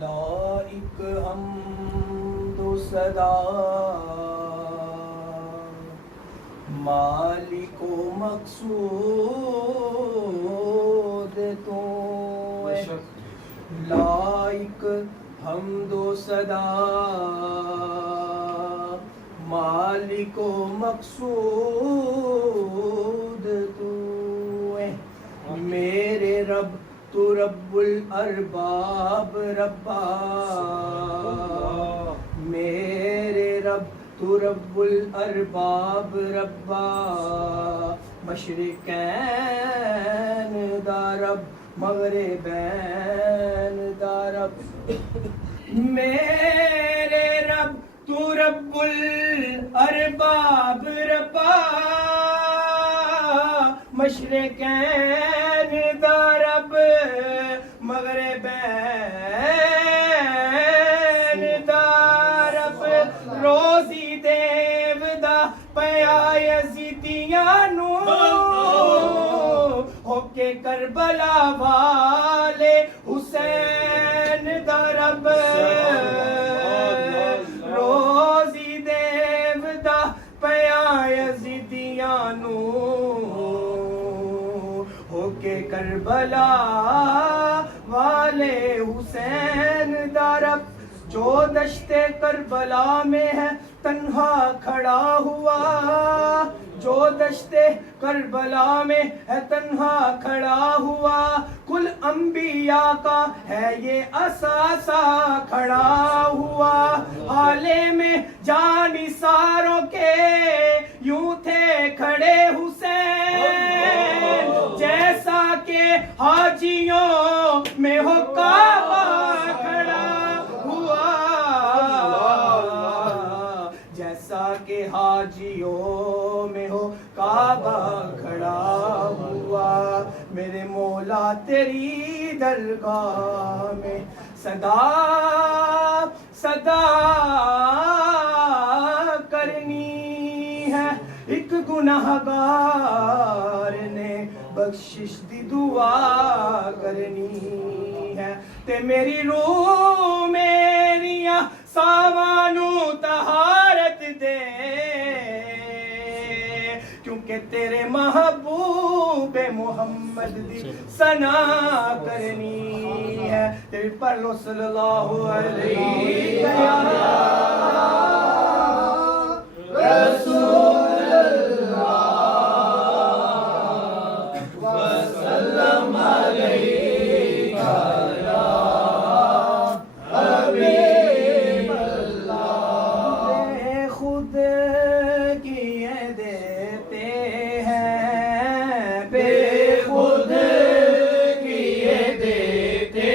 Like हमदो सदा मालिको मकसूद तो लाइक हमदो सदा मालिको मकसूद तू मेरे रब तू रब्बुल अरबाब रब्बा मेरे रब तू रब्बुल अरबाब रब्बा मशरिकैन दा रब मगरिबैन दा रब मेरे रब तू रब्बुल अरबाब रब्बा मशरिकैन दा रब मगरिबैन दा रब रोज़ी देवदा पया यज़ीदियां नू होके करबला वाले हुसैन दा रब रोज़ी देवदा पया यज़ीदियां नू होके करबला वाले हुसैन दा रब जो दश्ते करबला में है तन्हा खड़ा हुआ जो दश्ते करबला में है तन्हा खड़ा हुआ कुल अंबिया का है ये असासा खड़ा हुआ हाले में जानी सारों के यूं थे खड़े हुसैन जैसा के हाजियों में हो काबा खड़ा हुआ जैसा के हाजियों में हो काबा खड़ा हुआ मेरे मौला तेरी दरगाह में सदा सदा करनी है एक गुनाहगार ने बख्शिश दी दुआ करनी है ते मेरी रूह मेरिया सावानू तहारत दे क्योंकि तेरे महबूब मोहम्मद दी सना करनी है तेरे पर लो सल्लल्लाहु अलैहि वसल्लम अलैका या हबीब अल्लाह खुद किए देते हैं बेखुद किए देते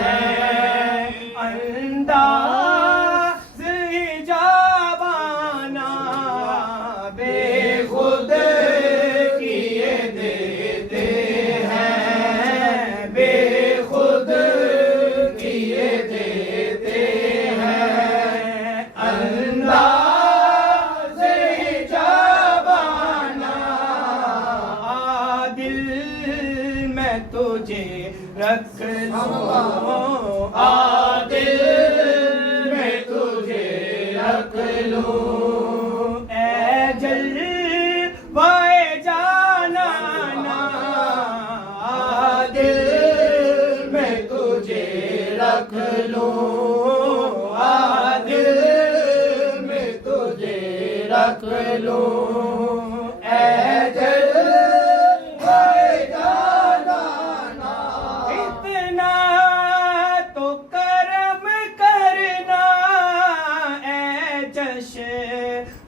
हैं अंदाज़ इजाबाना बेखुद किए देते हैं बेखुद किए देते हैं अंदाज़ इजाबाना दिल में तुझे रख लूं दिल में तुझे रख लूं ऐ जलवाए जाना ना दिल में तुझे रख लूं दिल में तुझे रख लूं ऐ जलवाए जाना ना इतना तो करम करना ऐ जश्न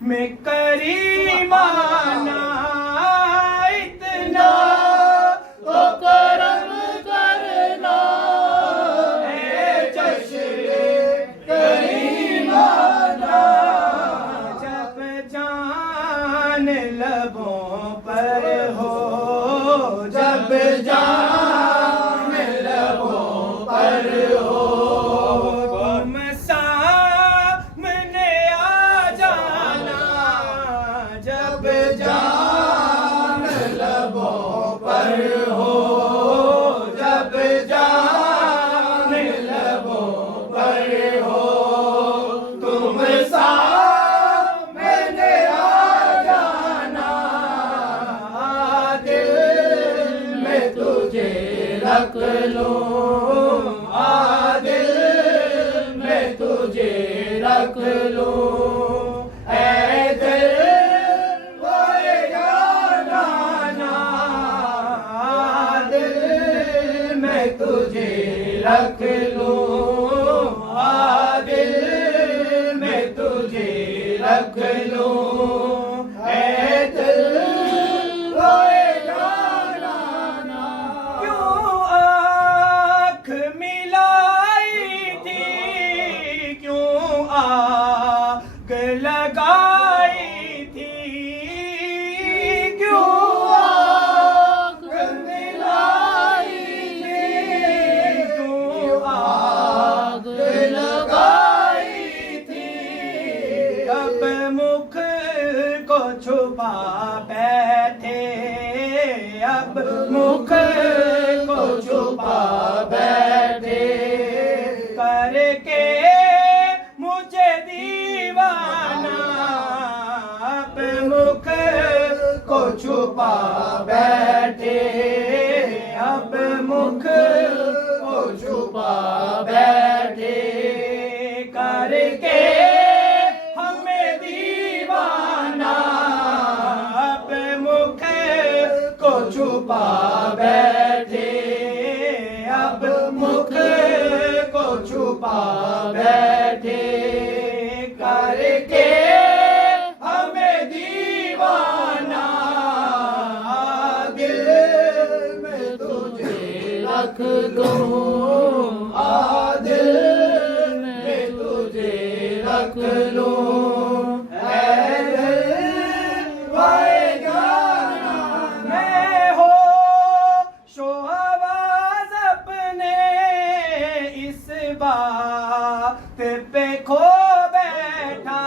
में करीमाना इतना तो करम करना ऐ जश्न करीमाना जब जान तुझे रख लूं, आ दिल में तुझे रख लूं, ऐ दिल वो जाना, आ दिल में तुझे रख लूं, आ दिल में तुझे रख लूं, ऐ दिल रोए जाना ना। क्यों आँख मिलाई थी, क्यों आग लगाई थी, क्यों आग मिलाई थी, क्यों आग लगाई थी, अब मुख को छुपा बैठे, अब मुख को छुपा बैठे, करके मुझे दीवाना, अब मुख को छुपा बैठे, अब मुख को छुपा बैठे, करके हमें दीवाना, अब मुख को छुपा बैठे, अब मुख को छुपा बैठे, करके हमें दीवाना, दिल में तुझे रख लूं, आ दिल में तुझे रख लूं, ऐ दिल वाए जाना। मैं होशो हवास अपने इस बात पे खो बैठा,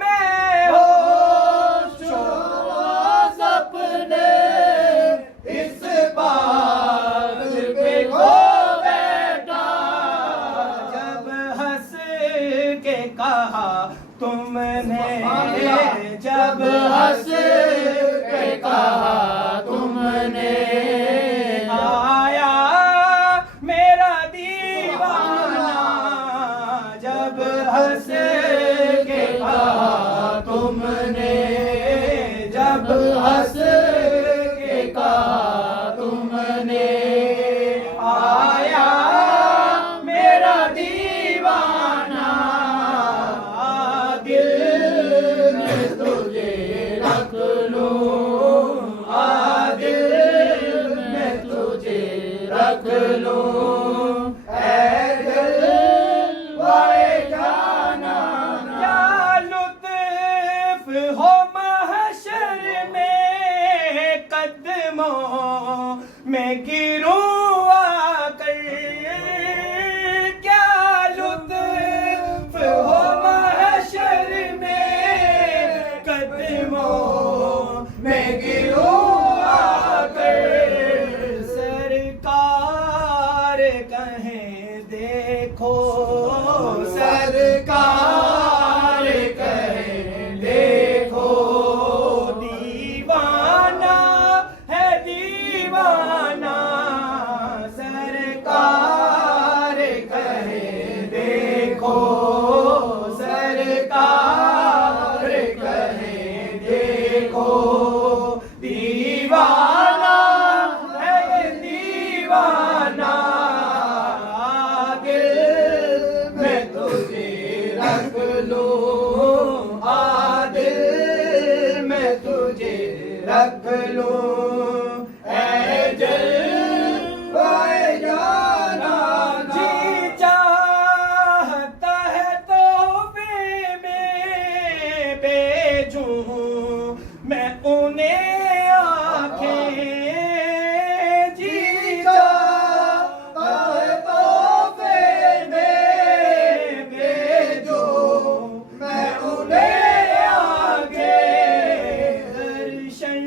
मैं होशो हवास अपने इस बात पे खो बैठा, जब हंस के कहा तुमने, जब हंस के कहा तुमने, आया मेरा दीवाना, जब हंस के कहा तुमने, जब हंस के कहा तुमने, आया मेरा दीवाना, दिल में तुझे रख लूं, आ दिल में तुझे रख लूं, ऐ दिल वाए जाना। या लुत्फ हो महशर में कदमों में गिरूं आकर, क्या लुत्फ हो महशर में कदमों में गिरूं आकर, सरकार कहें देखो, सरकार कहें देखो, दीवाना है दीवाना, सरकार कहें देखो, सरकार कहें देखो, दीवाना है दीवाना, दिल में तुझे रख लूं, आ दिल में तुझे रख लूं, ऐ दिल वाए जाना। जी चाहता है तोहफे में भेजूं मैं उन्हें आंखें, जी चाहता है तोहफे में भेजूं मैं उन्हें आंखें, दर्शन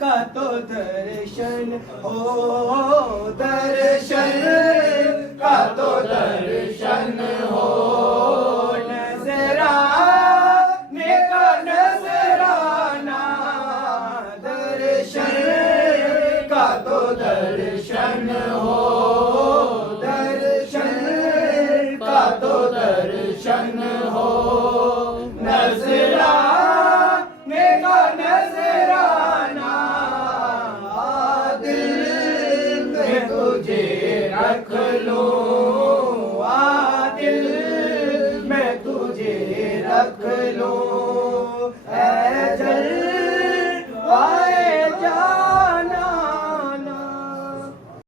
का तो दर्शन हो, दर्शन का तो दर्शन हो, नजराने का नजराना, दर्शन रख